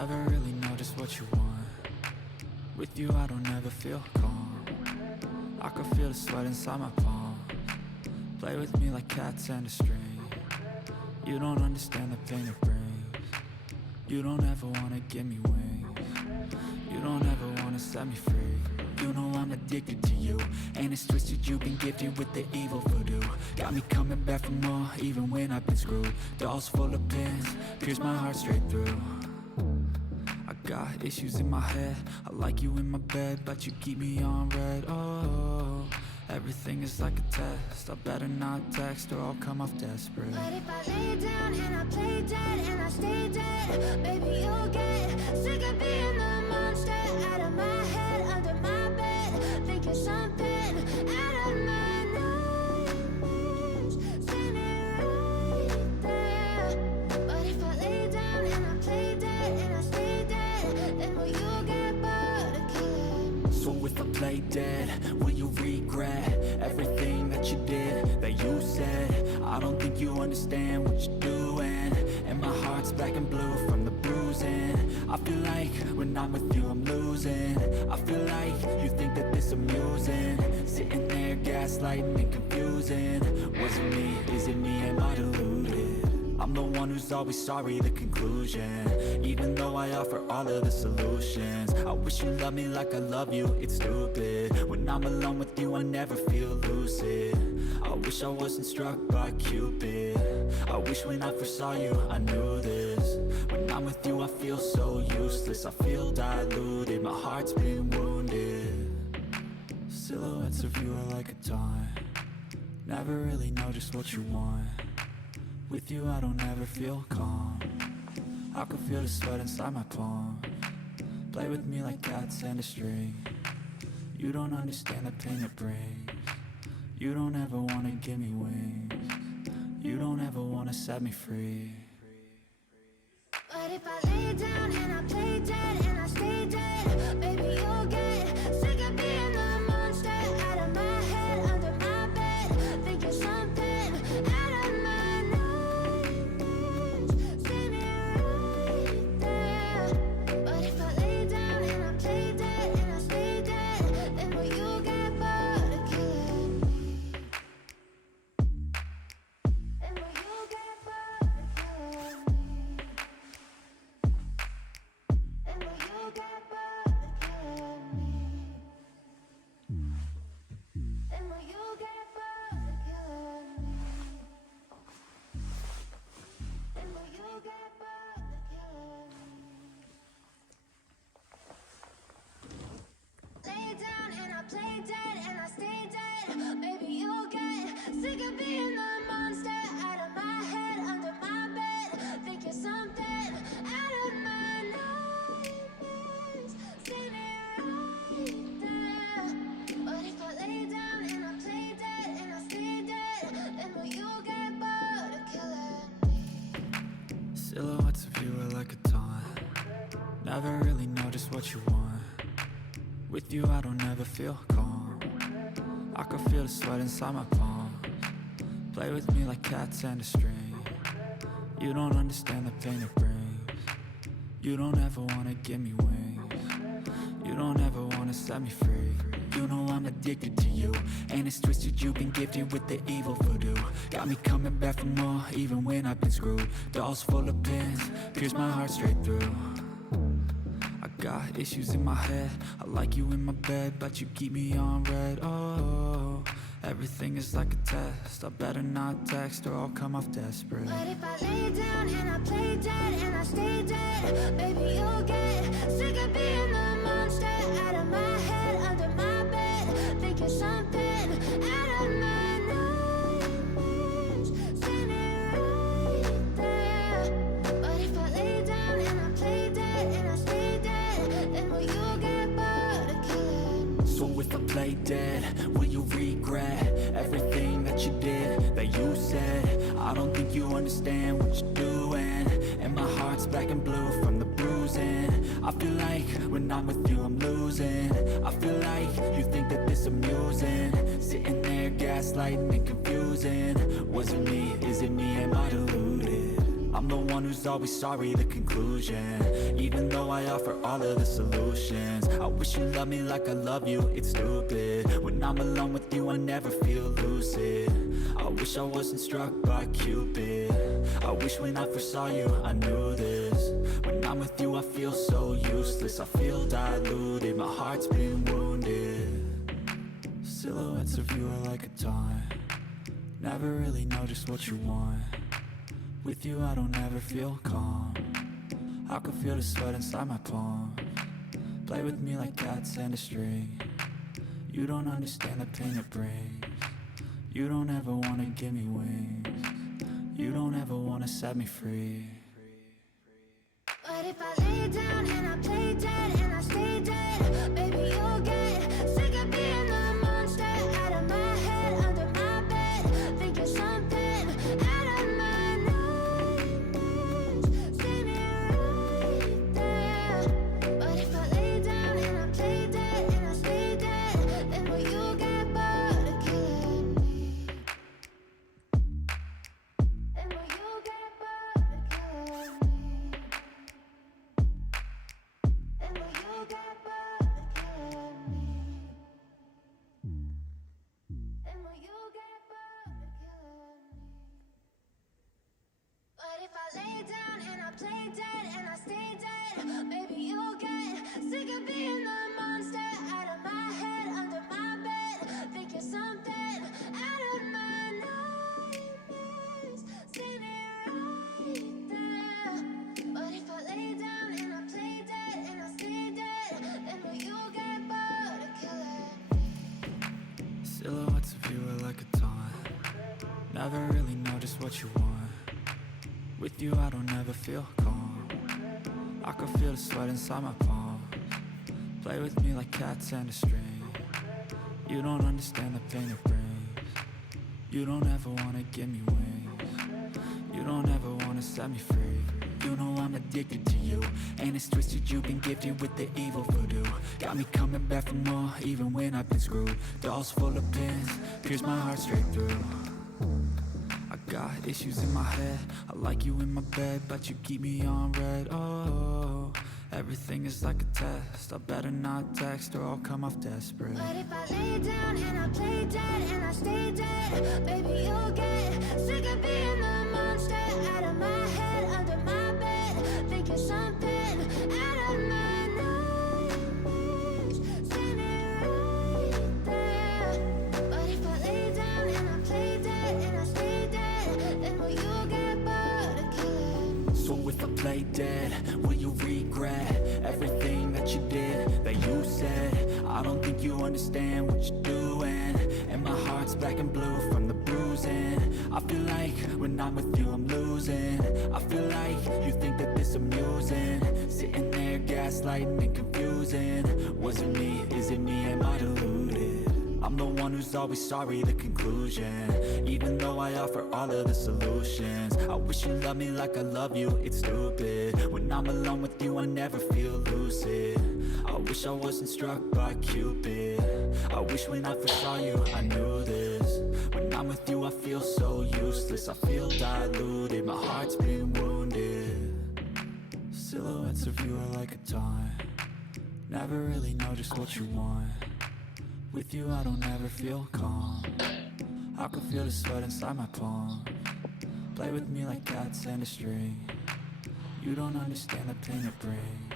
Never really know just what you want. With you I don't ever feel calm. I can feel the sweat inside my palm. Play with me like cats and a string. You don't understand the pain it brings. You don't ever wanna give me wings. You don't ever wanna set me free. You know I'm addicted to you, and it's twisted, you've been gifted with the evil voodoo. Got me coming back for more, even when I've been screwed. Dolls full of pins, pierce my heart straight through. I got issues in my head, I like you in my bed, but you keep me on red. Oh, everything is like a test, I better not text or I'll come off desperate. But if I lay down and I play dead and I stay dead, baby you'll get sick of being the monster out of my head, under my bed. Think you're something out of my nightmares, standing right there. But if I lay down and I play dead and I stay dead, then will you get bored of killing me? So if I play dead, will you regret everything that you did, that you said? I don't think you understand what you're doing, and my heart's black and blue from the bruising. I feel like when I'm with you I'm losing. I feel like you think that this amusing, sitting there gaslighting and confusing. Was it me? Is it me? Am I deluded? I'm the one who's always sorry, the conclusion. Even though I offer all of the solutions, I wish you loved me like I love you, it's stupid. When I'm alone with you I never feel lucid. I wish I wasn't struck by Cupid. I wish when I first saw you I knew this. When I'm with you I feel so useless, I feel diluted, my heart's been wounded. Silhouettes of you are like a taunt. Never really know just what you want. With you I don't ever feel calm. I can feel the sweat inside my palm. Play with me like cats and a string. You don't understand the pain it brings. You don't ever wanna give me wings. You don't ever wanna set me free. But if I lay down and I play dead and I stay dead, baby you'll get sick of being the monster out of my head, under my bed. Think you're something out of my nightmares, standing right there. But if I lay down and I play dead and I stay dead, then will you get bored of killing me? Then will you get bored of killing me? And will you get bored of killing me? And will you get bored of killing me? And will you get bored of killing me? Lay down and I play dead and I stay dead, baby you'll get sick of being the monster out of my head, under my bed. Think you're something out of my nightmares, standing right there. But if I lay down and I play dead and I stay dead, then will you get bored of killing me? Silhouettes of you are like a taunt. Never really know just what you want. With you I don't ever feel calm. I can feel the sweat inside my palm. Play with me like cats and a string. You don't understand the pain it brings. You don't ever wanna give me wings. You don't ever wanna set me free. You know I'm addicted to you, and it's twisted, you've been gifted with the evil voodoo. Got me coming back for more, even when I've been screwed. Dolls full of pins, pierce my heart straight through. I got issues in my head, I like you in my bed, but you keep me on red. Oh, everything is like a test, I better not text or I'll come off desperate. But if I lay down and I play dead and I stay dead, baby you'll get sick of being the monster out of my head, under my bed. Think you're something out of my nightmares, standing right there. But if I lay down and I play dead and I stay dead, then will you get bored of killing me? So if I play dead, will you regret everything that you did, that you said? I don't think you understand what you're doing, and my heart's black and blue from the bruising. I feel like when I'm with you I'm losing. I feel like you think that this amusing, sitting there gaslighting and confusing. Was it me? Is it me? Am I deluded? I'm the one who's always sorry, the conclusion. Even though I offer all of the solutions, I wish you loved me like I love you, it's stupid. When I'm alone with you, I never feel lucid. I wish I wasn't struck by Cupid. I wish when I first saw you, I knew this. When I'm with you, I feel so useless. I feel diluted, my heart's been wounded. Silhouettes of you are like a taunt. Never really know just what you want. With you I don't ever feel calm. I can feel the sweat inside my palms. Play with me like cats and a string. You don't understand the pain it brings. You don't ever wanna give me wings. You don't ever wanna set me free. But if I lay down and I play dead and I stay dead, baby you'll get sick of being the monster out of my head, under my bed, thinking something out of my nightmares. See me right there. But if I lay down and I play dead and I stay dead, then will you get bored of killing me? Then will you get bored of killing me? And will you get bored of killing me? And will you get bored of killing me? But if I lay down and I play dead and I stay dead, baby you'll get sick of being the monster out of my head, under my bed, thinking something out of my nightmares. See me right there. But if I lay down and I play dead and I stay dead, then will you get bored of killing me? Silhouettes of you are like a taunt. Never really know just what you want. With you I don't ever feel calm. I can feel the sweat inside my palms. Play with me like cats and a string. You don't understand the pain it brings. You don't ever wanna give me wings. You don't ever wanna set me free. You know I'm addicted to you, and it's twisted, you've been gifted with the evil voodoo. Got me coming back for more, even when I've been screwed. Dolls full of pins, pierce my heart straight through. I got issues in my head, I like you in my bed, but you keep me on red. Oh, everything is like a test, I better not text or I'll come off desperate. But if I lay down and I play dead and I stay dead, baby you'll get sick of being the monster out of my head, under my bed, thinking something out of my nightmares. See me right there. But if I lay down and I play dead and I stay dead, then will you get bored of killing me? So if I play dead, will you regret everything that you did, that you said? I don't think you understand what you're doing, and my heart's black and blue from the bruising. I feel like when I'm with you I'm losing. I feel like you think that this amusing, sitting there gaslighting and confusing. Was it me? Is it me? Am I deluded? I'm the one who's always sorry, the conclusion. Even though I offer all of the solutions, I wish you loved me like I love you, it's stupid. When I'm alone with you I never feel lucid. I wish I wasn't struck by Cupid. I wish when I first saw you I knew this. When I'm with you I feel so useless. I feel diluted, my heart's been wounded. Silhouettes of you are like a taunt. Never really know just what you want. With you I don't ever feel calm. I can feel the sweat inside my palms. Play with me like cats and a string. You don't understand the pain it brings.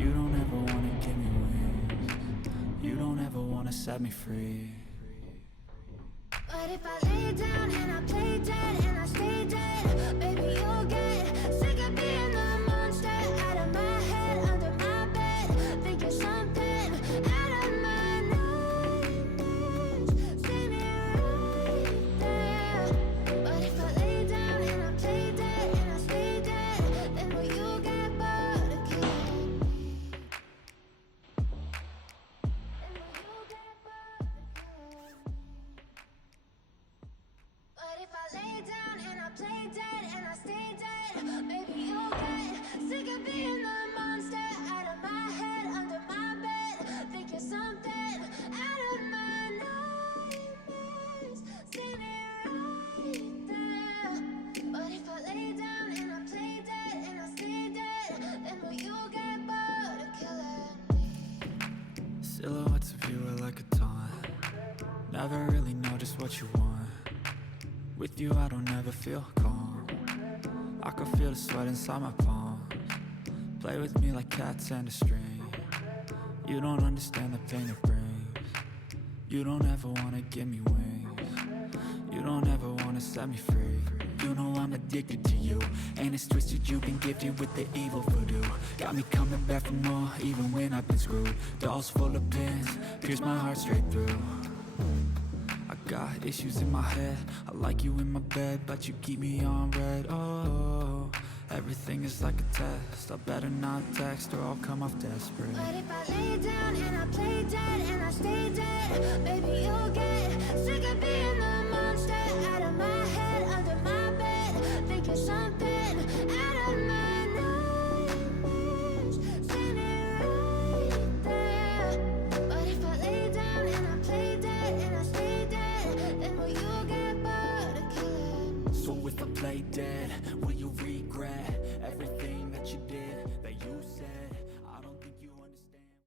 You don't ever wanna give me wings. You don't ever wanna set me free. But if I lay down and I play dead and I stay dead, baby you'll get sick of being the monster out of my head, under my bed, thinking something out of my nightmares. See me right there. But if I lay down and I play dead and I stay dead, then will you get bored of killing me? Then will you get bored of killing me? But if I lay down and I play dead and I stay dead, baby Silhouettes of you are like a taunt. Never really know just what you want. With you I don't ever feel calm. I can feel the sweat inside my palms. Play with me like cats and a string. You don't understand the pain it brings. You don't ever wanna give me wings. You don't ever wanna set me free. You know I'm addicted to you, and it's twisted, you've been gifted with the evil voodoo. Got me coming back for more, even when I've been screwed. Dolls full of pins, pierce my heart straight through. I got issues in my head, I like you in my bed, but you keep me on red. Oh, everything is like a test, I better not text or I'll come off desperate. But if I lay down and I play dead and I stay dead, baby you'll get sick of being the monster out of my head.